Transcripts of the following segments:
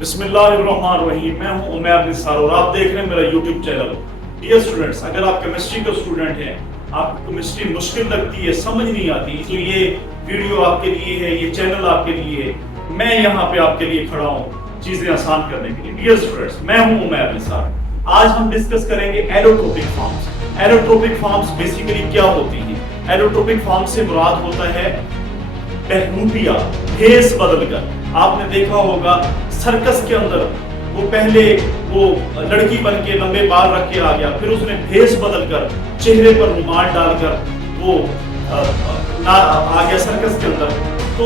बिस्मिल्लाहिर्रहमानिर्रहीम। मैं हूं उमैर निसार और आप देख रहे हैं मेरा यूट्यूब चैनल। डियर स्टूडेंट्स, अगर आप केमिस्ट्री के स्टूडेंट हैं, आपको केमिस्ट्री मुश्किल लगती है, समझ नहीं आती, तो ये वीडियो आपके लिए है, ये चैनल आपके लिए है। मैं यहाँ पे आपके लिए खड़ा हूँ चीजें आसान करने के लिए। डियर स्टूडेंट्स, मैं हूँ उमैर निसार। आज हम डिस्कस करेंगे allotropic forms. Allotropic forms basically क्या होती हैं? एलोट्रोपिक फॉर्म से मुराद होता है बहरूपिया, भेस बदलकर। आपने देखा होगा सर्कस के अंदर वो पहले वो लड़की बन के लंबे बाल रख के आ गया, फिर उसने भेस बदलकर चेहरे पर रुमाल डालकर वो आ गया सर्कस के अंदर, तो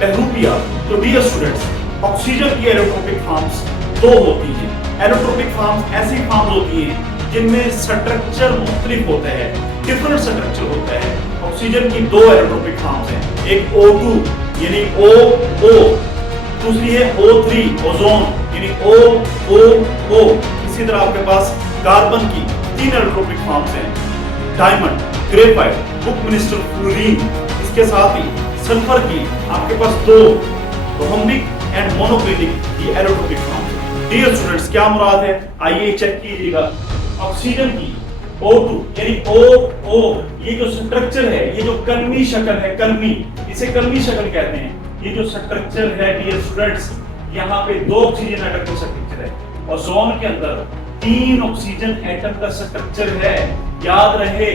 बहरूपिया। तो डियर स्टूडेंट्स, ऑक्सीजन की एलोट्रोपिक फॉर्म्स दो होती हैं। एलोट्रोपिक फॉर्म्स ऐसी फॉर्म्स होती हैं जिनमें स्ट्रक्चर मुख्तलिफ होते हैं, डिफरेंट स्ट्रक्चर होता है। ऑक्सीजन की दो एलोट्रोपिक फॉर्म्स हैं, एक O2 यानी OO, दूसरी है O3 ओजोन यानी OOO। इसी तरह आपके पास कार्बन की तीन एलोट्रोपिक फॉर्म्स हैं, डायमंड, ग्रेफाइट, बुकमिनिस्टर फ्लोरीन। इसके साथ ही सल्फर की आपके पास दो, रोहम्बिक एंड मोनोक्लिनिक ये एलोट्रोपिक फॉर्म्स हैं। डियर स्टूडेंट्स, क्या मुराद है आइए चेक कीजिएगा। ऑक्सीजन की O2 यानी OO, ये जो स्ट्रक्चर है, ये जो कलमी शक्ल है, कलमी, इसे कलमी शक्ल कहते हैं। ये जो स्ट्रक्चर है डियर स्टूडेंट्स, यहाँ पे दो ऑक्सीजन एटम का स्ट्रक्चर है। ओजोन के अंदर तीन ऑक्सीजन एटम का स्ट्रक्चर है। याद रहे,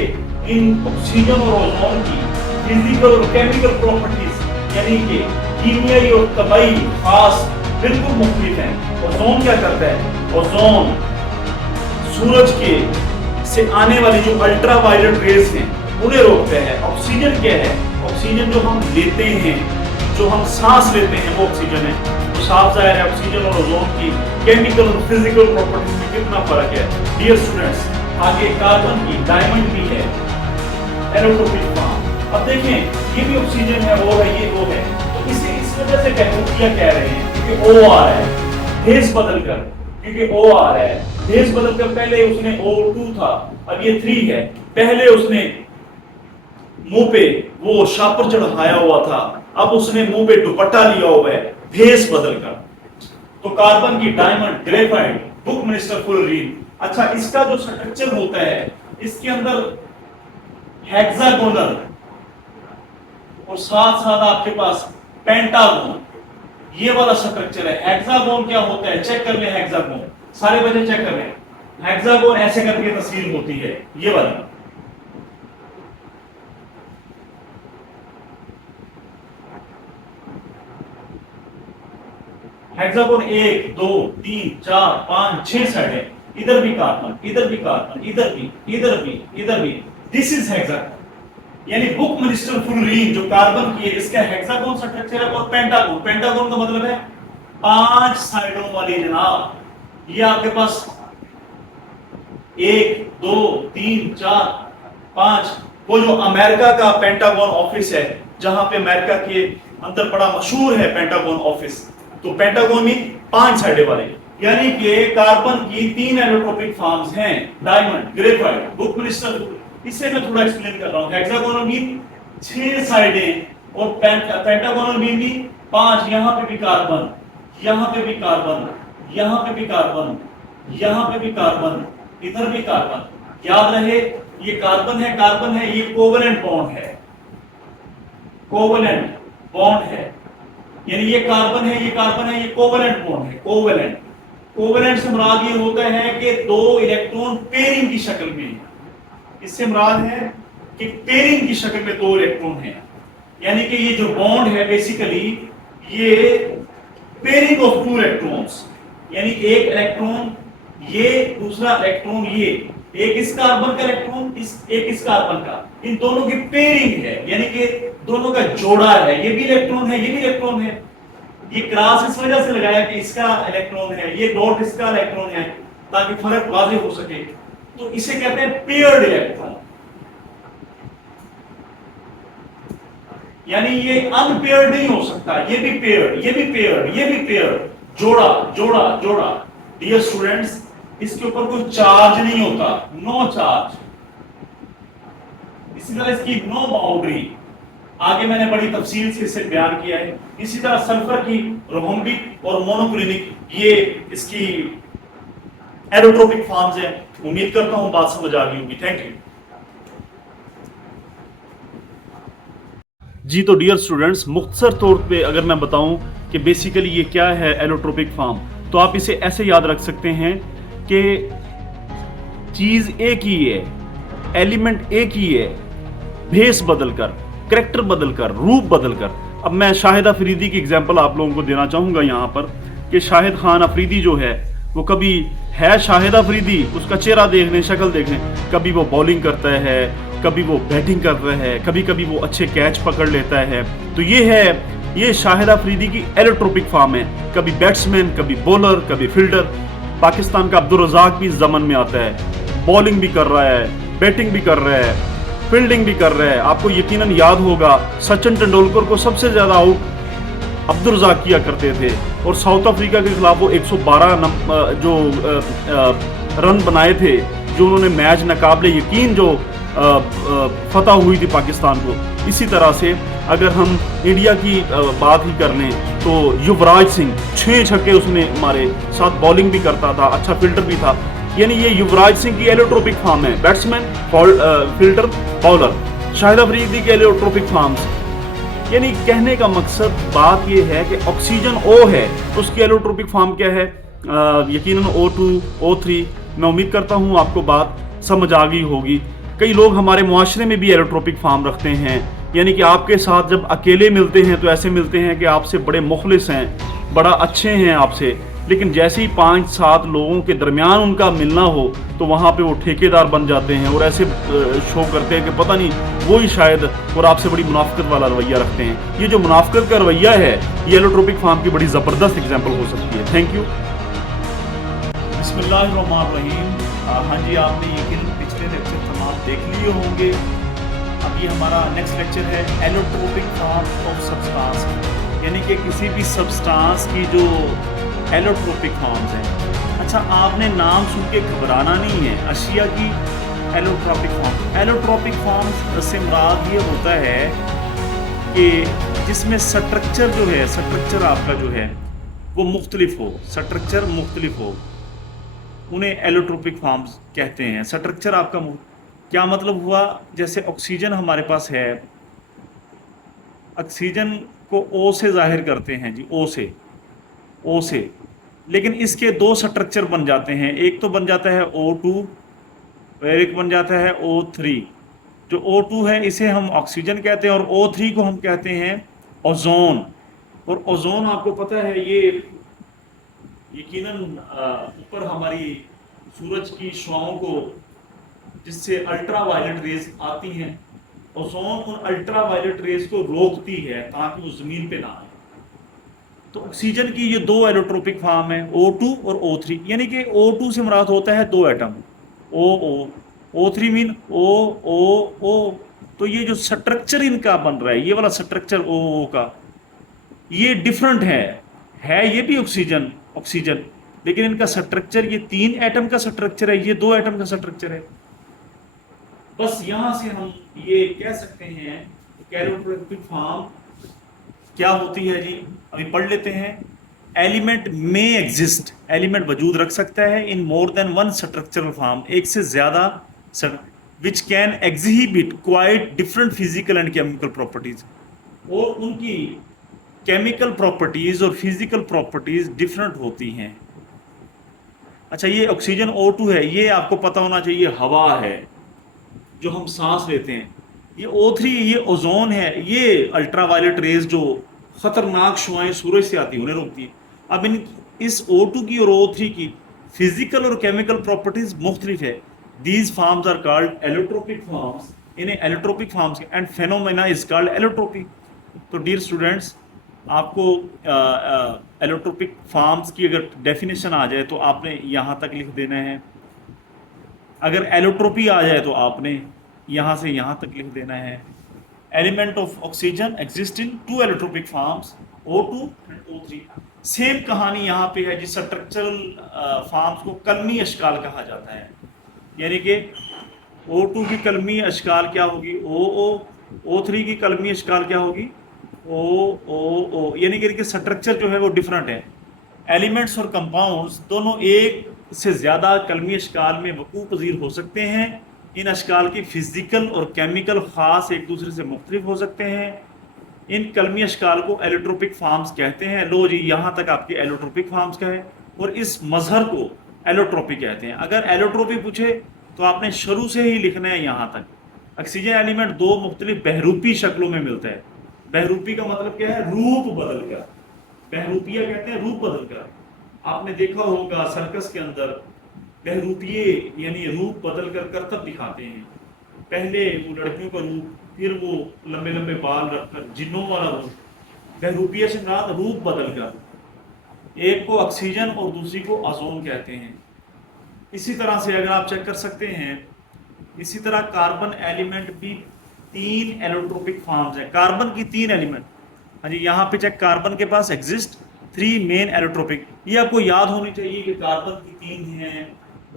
इन ऑक्सीजन और ओजोन की फिजिकल और केमिकल प्रॉपर्टीज यानी कि कीमियाई और तबाई खास बिल्कुल मुख्तलिफ है। ओजोन क्या करता है? ओजोन सूरज के से आने वाली जो अल्ट्रावायलेट रेज हैं उन्हें रोकते हैं। ऑक्सीजन क्या है? ऑक्सीजन जो हम लेते हैं, जो हम सांस लेते हैं, वो ऑक्सीजन है। तो साफ जाहिर है ऑक्सीजन और ओजोन की केमिकल और फिजिकल प्रॉपर्टीज में कितना फर्क है। डियर स्टूडेंट्स, आगे कार्बन की डायमंड भी है एलोट्रोपिक फॉर्म। अब देखें, ये भी ऑक्सीजन है, वो है, ये वो है, तो इसे इस वजह से बहरूपिया कह रहे हैं क्योंकि O आ रहा है भेस बदलकर, क्योंकि O आ रहा है भेस बदलकर। पहले उसने O2 था, अब ये 3 है। पहले उसने मुंह पे वो शापर चढ़ाया हुआ था, अब उसने मुंह पे दुपट्टा लिया हुआ है भेस बदलकर। तो कार्बन की डायमंड, ग्रेफाइट, बुकमिनिस्टर फ्लोरीन। अच्छा, इसका जो स्ट्रक्चर होता है, इसके अंदर हेक्सागोनल और साथ साथ आपके पास पेंटागोन, ये वाला स्ट्रक्चर है। हेक्सागोन क्या होता है? चेक कर ले हेक्सागोन, सारे बच्चे चेक कर लें। हेक्सागोन ऐसे करके तस्वीर होती है, ये वाली। हेक्सागोन 1 2 3 4 5 6 साइड है। इधर भी कार्बन, इधर भी कार्बन, इधर भी, इधर भी, इधर भी। This is hexagon. यानी बुकमिनिस्टर फ्लोरीन जो कार्बन की है, इसका हेक्सागोन स्ट्रक्चर है। और पेंटागोन, पेंटागोन का मतलब है 5 साइडों वाली जनाब। ये आपके पास 1 2 3 4 5, वो जो अमेरिका का पेंटागन ऑफिस है, जहां पे अमेरिका के अंदर बड़ा मशहूर है पेंटागन ऑफिस, तो पेंटागन में 5 साइडें वाले। यानी कि कार्बन की 3 एलोट्रोपिक फॉर्म्स हैं, डायमंड, ग्रेफाइट, बुकमिनिस्टर। इससे मैं थोड़ा एक्सप्लेन कर रहा हूं। हेक्सागोनल में 6 साइडें और पेंटागोनल में भी 5। यहां पे भी कार्बन, यहां पे भी कार्बन, यहां पे भी कार्बन, यहां पे भी कार्बन, इधर भी कार्बन। याद रहे, ये कार्बन है, कार्बन है, ये कोवेलेंट बॉन्ड है, कोवेलेंट बॉन्ड है। यानी ये कार्बन है, ये कार्बन है, ये कोवेलेंट बॉन्ड है, कोवेलेंट। कोवेलेंट से मुराद ये होता है कि 2 इलेक्ट्रॉन पेयरिंग की शक्ल में है। इससे मुराद है कि पेयरिंग की शक्ल में 2 इलेक्ट्रॉन हैं। यानी कि ये जो बॉन्ड है बेसिकली ये पेयरिंग ऑफ 2 इलेक्ट्रॉन्स, यानी एक इलेक्ट्रॉन ये, दूसरा इलेक्ट्रॉन ये, एक इस कार्बन का इलेक्ट्रॉन, एक इस कार्बन का, इन दोनों की पेयरिंग है, यानी कि दोनों का जोड़ा है। ये भी इलेक्ट्रॉन है, ये भी इलेक्ट्रॉन है। ये क्रॉस इस वजह से लगाया कि इसका इलेक्ट्रॉन है, ये डॉट इसका इलेक्ट्रॉन है, ताकि फर्क वाज़ेह हो सके। तो इसे कहते हैं पेयर्ड इलेक्ट्रॉन। यानी ये अनपेयर्ड नहीं हो सकता, ये भी पेयर्ड, ये भी पेयर्ड, ये भी पेयर्ड, जोड़ा जोड़ा जोड़ा। डियर स्टूडेंट्स, इसके ऊपर कोई चार्ज नहीं होता, नो चार्ज। इसी तरह इसकी नो बाउंड्री, आगे मैंने बड़ी तफसील से इसे बयान किया है। इसी तरह सल्फर की रोहम्बिक और मोनोक्लिनिक, ये इसकी एलोट्रोपिक फॉर्म्स हैं। उम्मीद करता हूं बात समझ आ गई होगी। थैंक यू जी। तो डियर स्टूडेंट्स, मुख्तसर तौर पे अगर मैं बताऊं कि बेसिकली ये क्या है एलोट्रोपिक फॉर्म, तो आप इसे ऐसे याद रख सकते हैं कि चीज़ एक ही है, एलिमेंट एक ही है, भेस बदलकर, करैक्टर बदलकर, रूप बदलकर। अब मैं शाहिद अफरीदी की एग्जांपल आप लोगों को देना चाहूँगा यहाँ पर कि शाहिद खान अफरीदी जो है वो कभी है शाहिद अफरीदी, उसका चेहरा देख लें, शक्ल देख लें, कभी वो बॉलिंग करता है, कभी वो बैटिंग करता है, कभी कभी वो अच्छे कैच पकड़ लेता है। तो ये शाहिद अफरीदी की एलोट्रोपिक फॉर्म है, कभी बैट्समैन, कभी बॉलर, कभी फील्डर। पाकिस्तान का अब्दुल रज़ाक भी इस ज़मन में आता है, बॉलिंग भी कर रहा है, बैटिंग भी कर रहा है, फील्डिंग भी कर रहा है। आपको यकीनन याद होगा सचिन तेंदुलकर को सबसे ज़्यादा आउट अब्दुल रज़ाक किया करते थे, और साउथ अफ्रीका के खिलाफ वो 112 रन बनाए थे, जो उन्होंने मैच नाकाबिले यकीन जो फतह हुई थी पाकिस्तान को। इसी तरह से अगर हम इंडिया की बात ही कर लें तो युवराज सिंह 6 छक्के उसने मारे, साथ बॉलिंग भी करता था, अच्छा फील्डर भी था। यानी ये युवराज सिंह की एलोट्रोपिक फॉर्म है, batsman, fielder, bowler. Shahid Afridi के एलोट्रोपिक फॉर्म्स, यानी कहने का मकसद बात ये है कि ऑक्सीजन O है, उसकी एलोट्रोपिक फॉर्म क्या है? यकीनन O2, O3। मैं उम्मीद करता हूँ आपको बात समझ आ गई होगी। कई लोग हमारे मुआशरे में भी एलोट्रोपिक फॉर्म रखते हैं, यानी कि आपके साथ जब अकेले मिलते हैं तो ऐसे मिलते हैं कि आपसे बड़े मुखलिस हैं, बड़ा अच्छे हैं आपसे, लेकिन जैसे ही 5-7 लोगों के दरमियान उनका मिलना हो तो वहाँ पे वो ठेकेदार बन जाते हैं और ऐसे शो करते हैं कि पता नहीं वो ही शायद, और आपसे बड़ी मुनाफिकत वाला रवैया रखते हैं। ये जो मुनाफिकत का रवैया है, ये एलोट्रोपिक फॉर्म की बड़ी ज़बरदस्त एग्जाम्पल हो सकती है। Thank you. बिस्मिल्लाहिर्रहमानिर्रहीम। हाँ जी, आपने यकीन पिछले लेक्चर तमाम देख लिए होंगे। अब ये हमारा नेक्स्ट लेक्चर है एलोट्रोपिक फॉर्म ऑफ सब्सटेंस, यानी कि किसी भी सब्सटेंस की जो एलोट्रोपिक फॉर्म्स हैं। अच्छा, आपने नाम सुन के घबराना नहीं है, अशिया की एलोट्रोपिक फॉर्म। एलोट्रोपिक फॉर्म्स से मुराद ये होता है कि जिसमें स्ट्रक्चर जो है, स्ट्रक्चर आपका जो है वो मुख्तलिफ हो, स्ट्रक्चर मुख्तलिफ हो, उन्हें एलोट्रोपिक फॉर्म्स कहते हैं। स्ट्रक्चर आपका क्या मतलब हुआ? जैसे ऑक्सीजन हमारे पास है, ऑक्सीजन को O से जाहिर करते हैं जी, O से, लेकिन इसके 2 स्ट्रक्चर बन जाते हैं। एक तो बन जाता है O2 और एक बन जाता है O3। जो O2 है इसे हम ऑक्सीजन कहते हैं और O3 को हम कहते हैं ओजोन। और ओजोन आपको पता है ये यकीनन ऊपर हमारी सूरज की शुआओं को, जिससे अल्ट्रा वायलेट रेज आती हैं, ओजोन उन अल्ट्रा वायलेट रेज को रोकती है ताकि वो ज़मीन पे ना आए। तो ऑक्सीजन की ये 2 एलोट्रोपिक फॉर्म है, O2 और O3। यानी कि O2 से मुराद होता है 2 atom, O O3 mean O। तो ये जो स्ट्रक्चर इनका बन रहा है, ये वाला स्ट्रक्चर O का, ये डिफरेंट है ये भी ऑक्सीजन, लेकिन इनका स्ट्रक्चर, ये 3 एटम का स्ट्रक्चर है, ये 2 एटम का स्ट्रक्चर है। बस यहां से हम ये कह सकते हैं एलोट्रोपिक फॉर्म क्या होती है जी, अभी पढ़ लेते हैं। एलिमेंट में एग्जिस्ट, एलिमेंट वजूद रख सकता है in more than one structural form, एक से ज्यादा, which can exhibit quite different physical and chemical properties, और उनकी केमिकल प्रॉपर्टीज और फिजिकल प्रॉपर्टीज डिफरेंट होती हैं। अच्छा, ये ऑक्सीजन O2 है, ये आपको पता होना चाहिए हवा है जो हम सांस लेते हैं। ये O3, ये ओजोन है, ये अल्ट्रावायलेट रेज जो खतरनाक शुआएं सूरज से आती हैं उन्हें रोकती है। अब इस O2 की और O3 की फिजिकल और केमिकल प्रॉपर्टीज मुख्तलिफ है। These forms are called allotropic forms, इन्हें allotropic forms and phenomena is called allotropy. तो डियर स्टूडेंट्स, आपको एलोट्रोपिक फॉर्म्स की अगर डेफिनेशन आ जाए तो आपने यहाँ तक लिख देना है। अगर एलोट्रोपी आ जाए तो आपने यहाँ से यहाँ तक लिख देना है। Element of oxygen exist in 2 allotropic forms, O2 and O3। Same कहानी यहाँ पे है जिस स्ट्रक्चरल फॉर्म्स को कलमी अशकाल कहा जाता है, यानी कि O2 की कलमी अशकाल क्या होगी? OO, O3 की कलमी अशकाल क्या होगी? O O O, यानी कि इनके स्ट्रक्चर जो है वो डिफरेंट है। एलिमेंट्स और कंपाउंड्स दोनों एक से ज़्यादा कलमी अशकाल में वकूअ पज़ीर हो सकते हैं। इन अशकाल की फ़िज़िकल और केमिकल ख़ास एक दूसरे से मुख्तलिफ हो सकते हैं। इन कलमी अशकाल को एलोट्रोपिक फार्म्स कहते हैं। लो जी, यहाँ तक आपके एलोट्रोपिक फार्म्स का है, और इस मजहर को एलोट्रोपी कहते हैं। अगर एलोट्रोपी पूछे तो आपने शुरू से ही लिखना है यहाँ तक। ऑक्सीजन एलिमेंट दो मुख्तलिफ बहरूपी शक्लों में मिलता है। बहरूपी का मतलब क्या है? रूप बदल कर। बहरूपिया कहते हैं रूप बदल कर। आपने देखा होगा सर्कस के अंदर बहरूपिये यानी रूप बदल कर करतब दिखाते हैं। पहले वो लड़कियों का रूप, फिर वो लंबे लंबे बाल रखकर जिन्नों वाला रूप। बहरूपिया से मुराद रूप बदल कर। एक को ऑक्सीजन और दूसरी को ओजोन कहते हैं। इसी तरह से अगर आप चेक कर सकते हैं, इसी तरह कार्बन एलिमेंट भी 3 एलोट्रोपिक फॉर्म्स हैं। कार्बन की 3 एलिमेंट, हाँ जी, यहाँ पे चेक, कार्बन के पास एग्जिस्ट 3 मेन एलोट्रोपिक। ये आपको याद होनी चाहिए कि कार्बन की 3 हैं,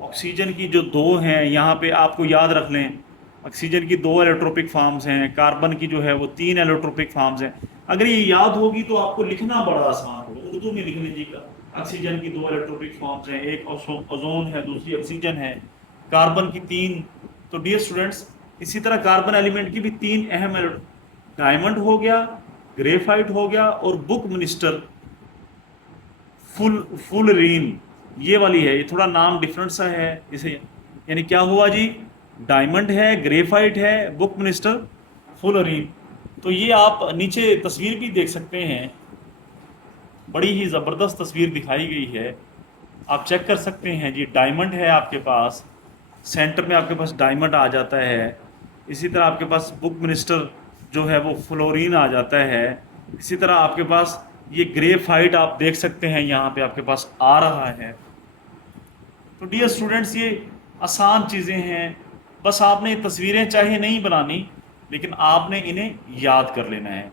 ऑक्सीजन की जो 2 हैं, यहाँ पे आपको याद रख लें ऑक्सीजन की 2 एलोट्रोपिक फॉर्म्स हैं, कार्बन की जो है वो 3 एलोट्रोपिक फॉर्म्स हैं। अगर ये याद होगी तो आपको लिखना बड़ा आसान होगा। उर्दू में लिख लीजिएगा, ऑक्सीजन की 2 इलेक्ट्रोपिक फॉर्म्स हैं, एक ओजोन है, दूसरी ऑक्सीजन है, कार्बन की 3। तो डियर स्टूडेंट्स, इसी तरह कार्बन एलिमेंट की भी 3 अहम डायमंड हो गया, ग्रेफाइट हो गया, और बुक मिनिस्टर फुलरीन, ये वाली है। ये थोड़ा नाम डिफरेंट सा है इसे, यानी क्या हुआ जी? डायमंड है, ग्रेफाइट है, बुक मिनिस्टर फुलरीन। तो ये आप नीचे तस्वीर भी देख सकते हैं, बड़ी ही ज़बरदस्त तस्वीर दिखाई गई है, आप चेक कर सकते हैं जी। डायमंड है आपके पास, सेंटर में आपके पास डायमंड आ जाता है। इसी तरह आपके पास बुक मिनिस्टर जो है वो फ्लोरीन आ जाता है। इसी तरह आपके पास ये ग्रेफाइट आप देख सकते हैं यहाँ पे आपके पास आ रहा है। तो डियर स्टूडेंट्स, ये आसान चीज़ें हैं, बस आपने ये तस्वीरें चाहे नहीं बनानी, लेकिन आपने इन्हें याद कर लेना है।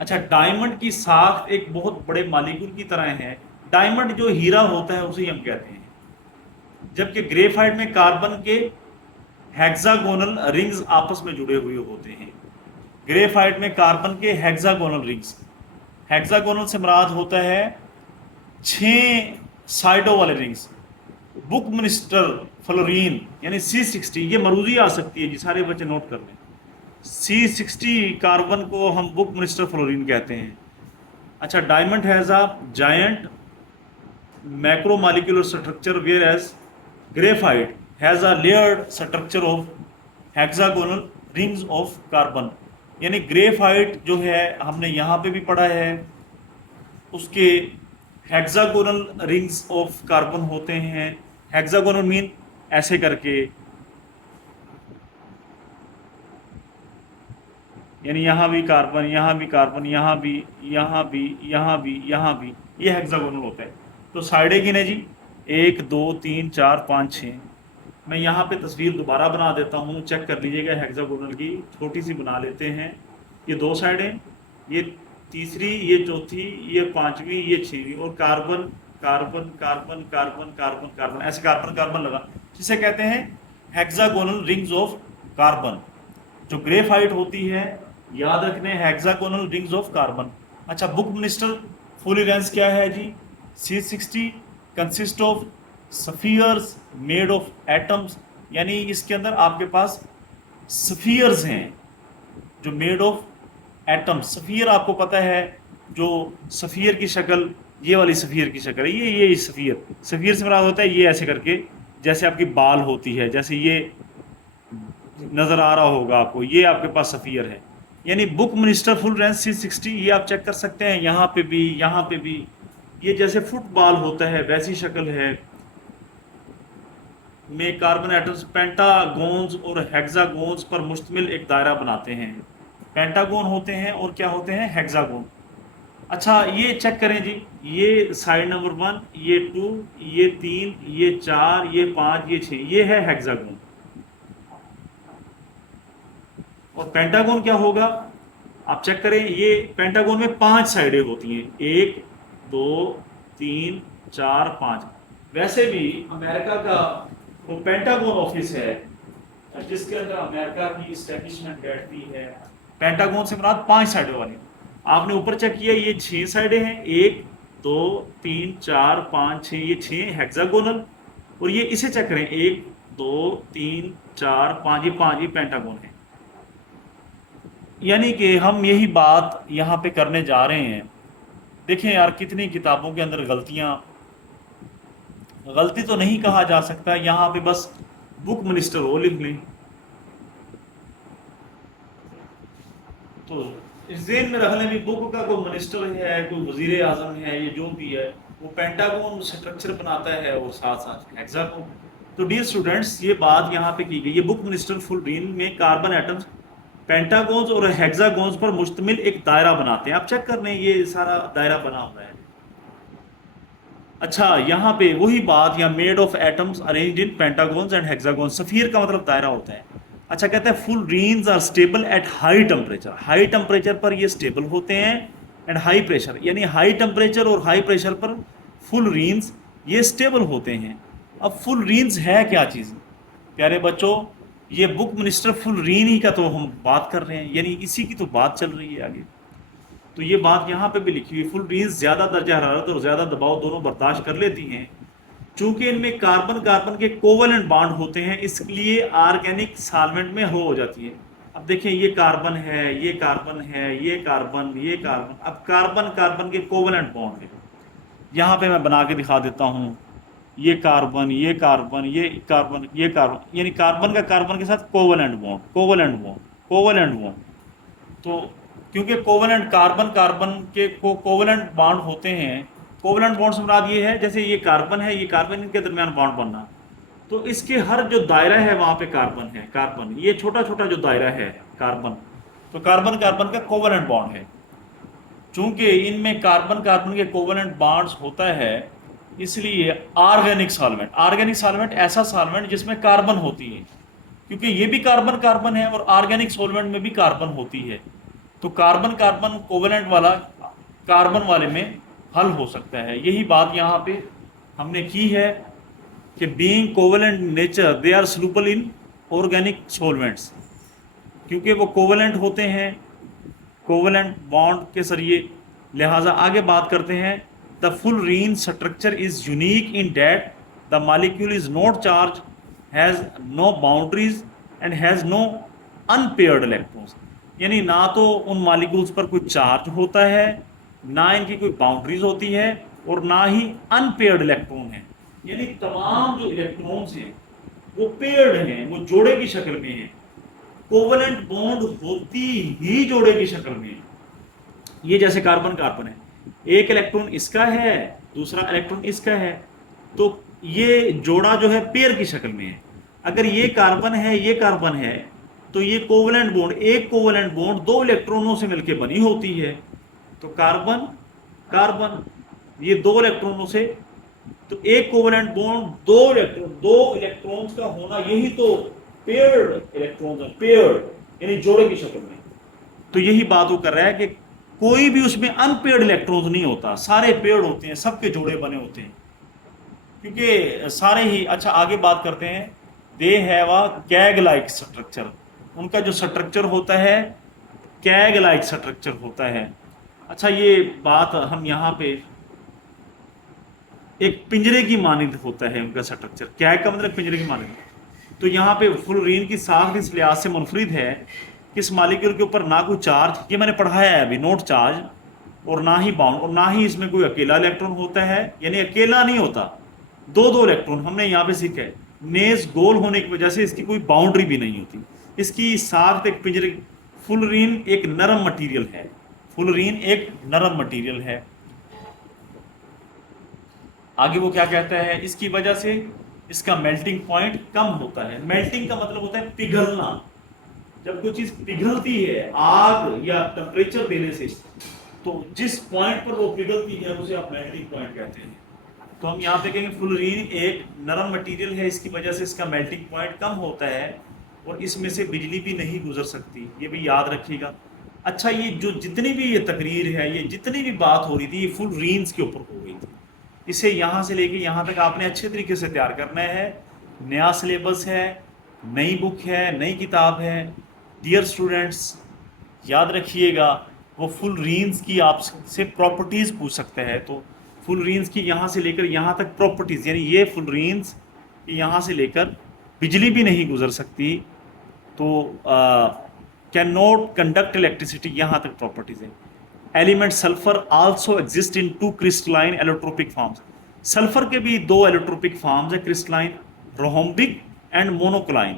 अच्छा, डायमंड की साख एक बहुत बड़े मालिक्यूल की तरह है। डायमंड जो हीरा होता है उसे हम कहते हैं, जबकि ग्रेफाइट में कार्बन के हेक्सागोनल रिंग्स आपस में जुड़े हुए होते हैं। ग्रेफाइट में कार्बन के हेक्सागोनल रिंग्स, हेक्सागोनल से मुराद होता है 6 साइडों वाले रिंग्स। बुक मिनिस्टर फ्लोरीन यानी C60, ये मरूजी आ सकती है जी, सारे बच्चे नोट कर लें। C60 कार्बन को हम बुक मिनिस्टर फ्लोरीन कहते हैं। अच्छा, diamond has a giant macromolecular structure, whereas graphite has a layered structure of hexagonal rings of carbon. यानी ग्रेफाइट जो है हमने यहाँ पे भी पढ़ा है, उसके हेक्सागोनल रिंग्स ऑफ कार्बन होते हैं। हेक्सागोनल मीन ऐसे करके, यानी यहाँ भी कार्बन, यहाँ भी कार्बन, यहाँ भी, यहाँ भी, यहाँ भी, यहाँ भी, ये हेक्सागोनल होता है। तो साइडें गिने जी, 1 2 3 4 5 6। मैं यहाँ पे तस्वीर दोबारा बना देता हूँ, चेक कर लीजिएगा। हेक्सागोनल की छोटी सी बना लेते हैं। ये 2 साइडें, ये तीसरी, ये चौथी, ये 5वीं, ये 6वीं, और carbon carbon carbon carbon carbon carbon, ऐसे कार्बन कार्बन लगा, जिसे कहते हैं हेक्सागोनल रिंग्स ऑफ कार्बन। जो ग्रेफाइट होती है, याद रखने, हेक्सागोनल रिंग्स ऑफ कार्बन। अच्छा, बुक मिनिस्टर फुलरेंस क्या है जी? C60 consist of spheres made of atoms, यानी इसके अंदर आपके पास स्फीयर्स हैं जो मेड ऑफ एटम्स। स्फीयर आपको पता है, जो स्फीयर की शक्ल, ये वाली स्फीयर की शक्ल है, ये स्फीयर, स्फीयर से मुराद होता है ये ऐसे करके, जैसे आपकी बाल होती है, जैसे ये नज़र आ रहा होगा आपको, ये आपके पास स्फीयर है। यानी बुक मिनिस्टर फुलरेंस C60, ये आप चेक कर सकते हैं, यहाँ पे भी, यहाँ पे भी, ये जैसे फुटबॉल होता है वैसी शक्ल है। में कार्बन एटम्स पेंटागोन्स और हेक्सागोन्स पर मुश्तमिल एक दायरा बनाते हैं। पेंटागोन होते हैं और क्या होते हैं? हेक्सागोन। अच्छा, ये चेक करें जी, ये साइड नंबर 1, ये 2, ये 3, ये 4, ये 5, ये 6, ये है हेक्सागोन। और पेंटागोन क्या होगा? आप चेक करें, ये पेंटागोन में 5 साइडें होती हैं, 1 2 3 4 5। वैसे भी अमेरिका का वो पेंटागोन ऑफिस है, जिसके अंदर अमेरिका की इस्टेब्लिशमेंट बैठती है। पेंटागन से मुराद 5 साइडों वाली। आपने ऊपर चेक किया, ये 6 साइडें हैं, 1 2 3 4 5 6, ये 6 हेक्सागोनल। और ये इसे चेक करें, 1 2 3 4 5, ये 5 पेंटागन है। यानी कि हम यही बात यहाँ पे करने जा रहे हैं। देखें यार, कितनी किताबों के अंदर गलतियाँ, गलती तो नहीं कहा जा सकता, यहाँ पे बस बुक मिनिस्टर वो लिख लें। तो इस जेन में रख लें भी, बुक का कोई मिनिस्टर है, कोई वजीर आजम है, ये जो भी है, वो पेंटागन स्ट्रक्चर बनाता है और साथ साथ हेक्सागन। तो डियर स्टूडेंट्स, ये बात यहाँ पे की गई, ये बुक मिनिस्टर फुलरीन में कार्बन एटम्स पेंटागन्स और हेक्सागन्स पर मुश्तमिल एक दायरा बनाते हैं। आप चेक कर लें, ये सारा दायरा बना हुआ है। अच्छा, यहाँ पे वही बात, यहाँ made of atoms arranged in pentagons and hexagons, सफीर का मतलब दायरा होता है। अच्छा, कहते हैं fullerenes are stable at high temperature, high temperature पर ये स्टेबल होते हैं, एंड हाई प्रेशर, यानी हाई टेम्परेचर और हाई प्रेशर पर फुलरीन्स ये स्टेबल होते हैं। अब फुलरीन्स है क्या चीज़ प्यारे बच्चों, ये बुक मिनिस्टर फुलरीन ही का तो हम बात कर रहे हैं, यानी इसी की तो बात चल रही है आगे। तो ये बात यहाँ पे भी लिखी हुई, फुलरीन्स ज़्यादा दर्जा हरारत और ज़्यादा दबाव दोनों बर्दाश्त कर लेती हैं। चूंकि इनमें कार्बन कार्बन के कोवलेंट बॉन्ड होते हैं, इसलिए ऑर्गेनिक सॉल्वेंट में हो जाती है। अब देखें, ये कार्बन है, ये कार्बन है, ये कार्बन, ये कार्बन, अब कार्बन कार्बन के कोवलेंट बॉन्ड है। यहाँ पे मैं बना के दिखा देता हूँ, ये कार्बन, ये कार्बन, ये कार्बन, ये कार्बन, यानी कार्बन का कार्बन के साथ covalent bond, covalent bond, covalent bond. तो क्योंकि कोवलेंट कार्बन कार्बन के कोवलेंट बॉन्ड होते हैं, कोवलेंट बॉन्ड से मुराद ये है, जैसे ये कार्बन है, ये कार्बन, इनके दरमियान बॉन्ड बनना, तो इसके हर जो दायरा है वहाँ पे कार्बन है, कार्बन, ये छोटा छोटा जो दायरा है कार्बन, तो कार्बन कार्बन का कोवलेंट बॉन्ड है। चूंकि इनमें कार्बन कार्बन के कोवलेंट बॉन्ड्स होता है, इसलिए ऑर्गेनिक सॉल्वेंट ऐसा सॉल्वेंट जिसमें कार्बन होती है, क्योंकि ये भी कार्बन कार्बन है और ऑर्गेनिक सॉल्वेंट में भी कार्बन होती है, तो कार्बन कार्बन कोवलेंट वाला कार्बन वाले में हल हो सकता है। यही बात यहाँ पे हमने की है कि being covalent nature they are soluble in organic solvents, क्योंकि वो कोवलेंट होते हैं कोवलेंट बॉन्ड के जरिए। लिहाजा आगे बात करते हैं, the fullerene structure is unique in that the molecule is not charge, has no boundaries and has no unpaired electrons, यानी ना तो उन मॉलिक्यूल्स पर कोई चार्ज होता है, ना इनकी कोई बाउंड्रीज होती है, और ना ही अनपेयर्ड इलेक्ट्रॉन है, यानी तमाम जो इलेक्ट्रॉन्स हैं वो पेयर्ड हैं, वो जोड़े की शक्ल में हैं, कोवलेंट बॉन्ड होती ही जोड़े की शक्ल में है। ये जैसे कार्बन कार्बन है, एक इलेक्ट्रॉन इसका है, दूसरा इलेक्ट्रॉन इसका है, तो ये जोड़ा जो है पेयर की शक्ल में है। अगर ये कार्बन है, ये कार्बन है, तो ये कोवलेंट बॉन्ड, एक कोवलेंट बॉन्ड 2 इलेक्ट्रॉनों से मिलकर बनी होती है, तो कार्बन कार्बन, ये 2 इलेक्ट्रॉनों से, तो एक कोवलेंट बॉन्ड 2 इलेक्ट्रॉन्स का होना, यही तो पेयर्ड इलेक्ट्रॉन्स है, पेयर्ड यानी जोड़े की शक्ल में। तो यही बात वो कर रहा है कि कोई भी उसमें अनपेयर्ड इलेक्ट्रॉन्स नहीं होता, सारे पेयर्ड होते हैं, सबके जोड़े बने होते हैं, क्योंकि सारे ही। अच्छा, आगे बात करते हैं, they have a CAG like structure, उनका जो स्ट्रक्चर होता है कैग लाइक स्ट्रक्चर होता है। अच्छा, ये बात हम यहाँ पे, एक पिंजरे की मानिंद होता है उनका स्ट्रक्चर, कैग का मतलब पिंजरे की मानिंद। तो यहाँ पे फ्लोरीन की साख इस लिहाज से मुनफरिद है कि इस मॉलिक्यूल के ऊपर ना कोई चार्ज, ये मैंने पढ़ाया है अभी, नोट चार्ज, और ना ही बाउंड, और ना ही इसमें कोई अकेला इलेक्ट्रॉन होता है, यानी अकेला नहीं होता, 2 इलेक्ट्रॉन हमने यहाँ पे सीखा है। नेज गोल होने की वजह से इसकी कोई बाउंड्री भी नहीं होती, इसकी साख एक पिंजरे। फ्लोरीन एक नरम मटीरियल है, फ्लोरीन एक नरम मटीरियल है। आगे वो क्या कहता है, इसकी वजह से इसका मेल्टिंग पॉइंट कम होता है। मेल्टिंग का मतलब होता है पिघलना, जब कोई चीज पिघलती है आग या टेम्परेचर देने से, तो जिस पॉइंट पर वो पिघलती है उसे आप मेल्टिंग पॉइंट कहते हैं। तो हम यहाँ पे कहेंगे फ्लोरीन एक नरम मटेरियल है, इसकी वजह से इसका मेल्टिंग पॉइंट कम होता है और इसमें से बिजली भी नहीं गुजर सकती, ये भी याद रखिएगा। अच्छा, ये जो जितनी भी ये तकरीर है, ये जितनी भी बात हो रही थी, ये फ्लोरीन्स के ऊपर हो गई थी। इसे यहाँ से लेके यहाँ तक आपने अच्छे तरीके से तैयार करना है। नया सिलेबस है, नई बुक है, नई किताब है। डियर स्टूडेंट्स, याद रखिएगा, वो फुल रेंज की आपसे प्रॉपर्टीज पूछ सकते हैं। तो फुल रेंज की यहाँ से लेकर यहाँ तक प्रॉपर्टीज, यानी ये फुल रेंज यहाँ से लेकर बिजली भी नहीं गुजर सकती, तो कैन नॉट कंडक्ट इलेक्ट्रिसिटी, यहाँ तक प्रॉपर्टीज है। Element sulphur also exist in two crystalline allotropic forms. Sulphur के भी दो एलोट्रोपिक फॉर्म्स है crystalline, rhombic and monocline.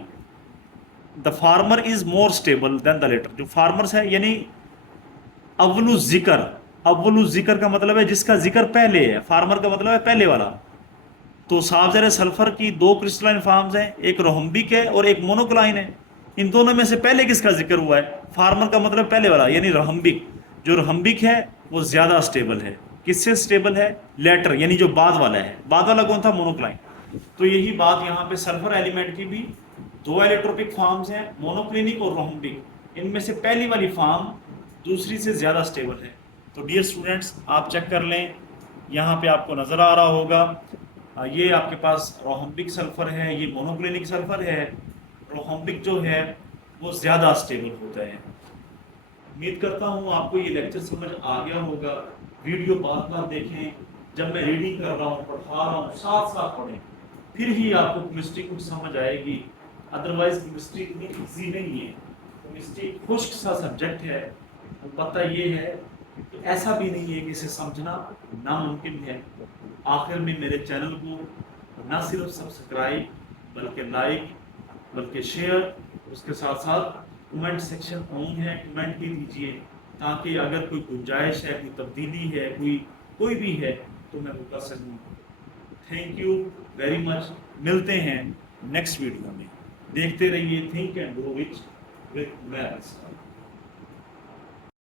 The former is more stable than the latter. जो फार्मर्स है यानी अव्वलु जिक्र, अव्वलु जिक्र का मतलब है जिसका जिक्र पहले है, फार्मर का मतलब है पहले वाला। तो साफ ज़ाहिर है सल्फर की दो क्रिस्टलाइन फॉर्म्स हैं, एक रोहम्बिक है और एक मोनोक्लाइन है। इन दोनों में से पहले किसका जिक्र हुआ है? फार्मर का मतलब पहले वाला यानी रोहम्बिक। जो रोहम्बिक है वो ज़्यादा स्टेबल है। किससे स्टेबल है? लेटर, यानी जो बाद वाला है। बाद वाला कौन था? मोनोक्लाइन। तो यही बात यहाँ पे सल्फर एलिमेंट की भी दो एलेक्ट्रोपिक फॉर्म्स हैं, मोनोक्लिनिक और रोहम्बिक। इनमें से पहली वाली फॉर्म दूसरी से ज़्यादा स्टेबल है। तो डियर स्टूडेंट्स, आप चेक कर लें, यहाँ पे आपको नज़र आ रहा होगा, ये आपके पास रोहम्बिक सल्फर है, ये मोनोक्लिनिक सल्फर है। रोहम्बिक जो है वो ज़्यादा स्टेबल होता है। उम्मीद करता हूँ आपको ये लेक्चर समझ आ गया होगा। वीडियो बार बार देखें, जब मैं रीडिंग कर रहा हूँ, पढ़ा रहा हूँ, साथ साथ पढ़ें, फिर ही आपको केमिस्ट्री कुछ समझ आएगी। अदरवाइज केमिस्ट्री इतनी ईजी नहीं है। केमिस्ट्री खुश्क सा सब्जेक्ट है। तो पता ये है कि ऐसा भी नहीं है कि इसे समझना नामुमकिन है। आखिर में मेरे चैनल को ना सिर्फ सब्सक्राइब बल्कि लाइक बल्कि शेयर, उसके साथ साथ कमेंट सेक्शन ऑन है, कमेंट भी दीजिए, ताकि अगर कोई गुंजाइश है, कोई तब्दीली है, कोई भी है तो मैं वो कर सकूँ। Thank you very much. मिलते हैं नेक्स्ट वीडियो में। देखते रहिए think and grow with maths.